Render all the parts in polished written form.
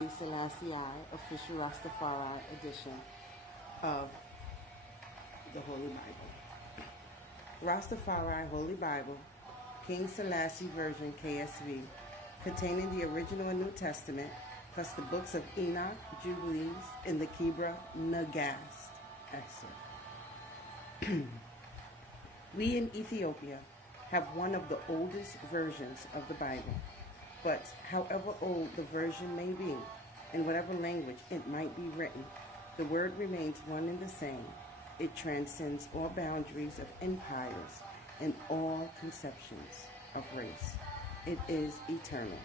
Haile Selassie official Rastafari edition of the Holy Bible. Rastafari Holy Bible, King Selassie version KSV, containing the original and New Testament, plus the books of Enoch, Jubilees, and the Kebra Nagast excerpt. We in Ethiopia have one of the oldest versions of the Bible. But however old the version may be, in whatever language it might be written, the word remains one and the same. It transcends all boundaries of empires and all conceptions of race. It is eternal.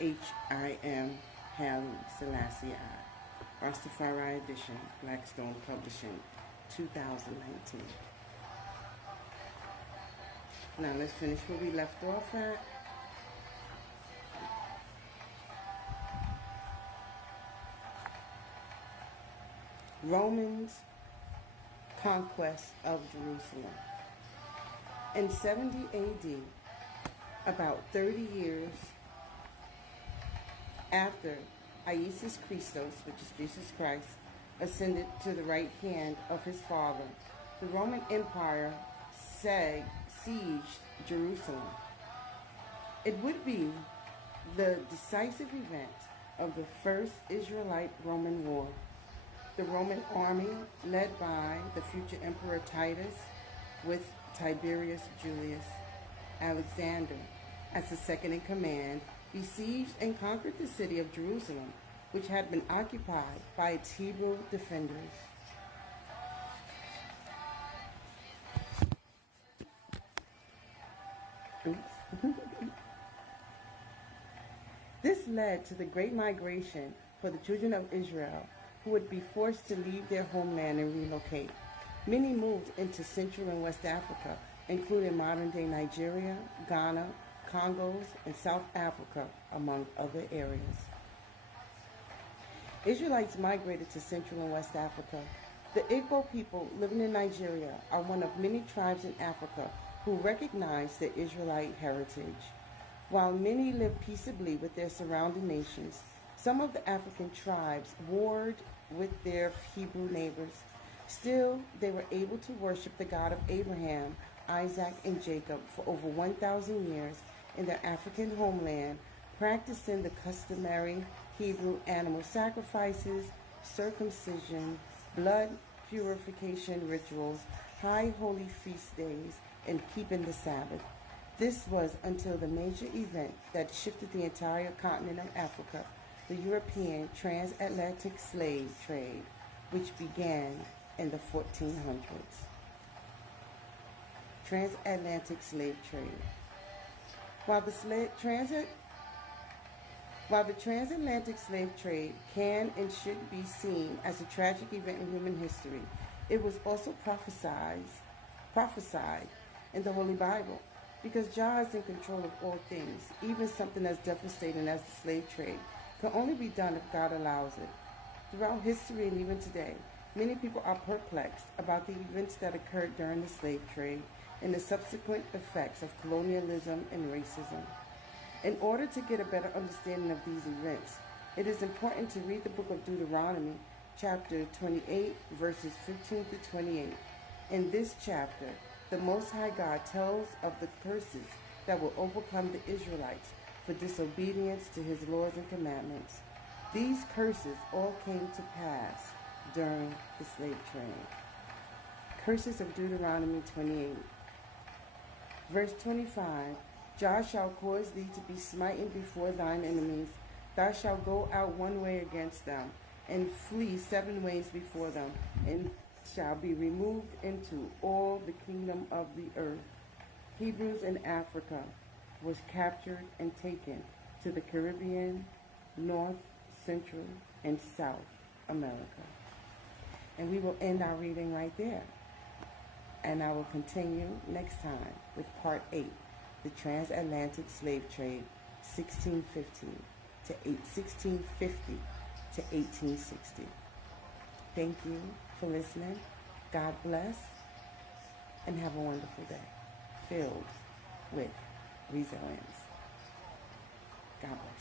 H.I.M. Haile Selassie Rastafari edition, Blackstone Publishing, 2019. Now let's finish where we left off at. Romans' conquest of Jerusalem. In 70 AD, about 30 years after Iesus Christos, which is Jesus Christ, ascended to the right hand of his Father, the Roman Empire sieged Jerusalem. It would be the decisive event of the First Israelite-Roman War. The Roman army, led by the future Emperor Titus, with Tiberius Julius Alexander as the second in command, besieged and conquered the city of Jerusalem, which had been occupied by its Hebrew defenders. This led to the Great Migration for the children of Israel, who would be forced to leave their homeland and relocate. Many moved into Central and West Africa, including modern-day Nigeria, Ghana, Congos, and South Africa, among other areas. Israelites migrated to Central and West Africa. The Igbo people living in Nigeria are one of many tribes in Africa who recognize their Israelite heritage. While many live peaceably with their surrounding nations, some of the African tribes warred with their Hebrew neighbors. Still, they were able to worship the God of Abraham, Isaac, and Jacob for over 1,000 years in their African homeland, practicing the customary Hebrew animal sacrifices, circumcision, blood purification rituals, high holy feast days, and keeping the Sabbath. This was until the major event that shifted the entire continent of Africa, the European transatlantic slave trade, which began in the 1400s. Transatlantic slave trade. While the transatlantic slave trade can and should be seen as a tragic event in human history, it was also prophesied in the Holy Bible, because Jah is in control of all things. Even something as devastating as the slave trade can only be done if God allows it. Throughout history and even today, many people are perplexed about the events that occurred during the slave trade and the subsequent effects of colonialism and racism. In order to get a better understanding of these events, it is important to read the book of Deuteronomy, chapter 28, verses 15 to 28. In this chapter, the Most High God tells of the curses that will overcome the Israelites for disobedience to his laws and commandments. These curses all came to pass during the slave trade. Curses of Deuteronomy 28. Verse 25, Jah shall cause thee to be smitten before thine enemies. Thou shalt go out one way against them, and flee 7 ways before them, and shall be removed into all the kingdom of the earth. Hebrews in Africa was captured and taken to the Caribbean, North, Central, and South America. And we will end our reading right there. And I will continue next time with part 8, the transatlantic slave trade, 1650 to 1860. Thank you for listening. God bless, and have a wonderful day filled with resilience. God bless.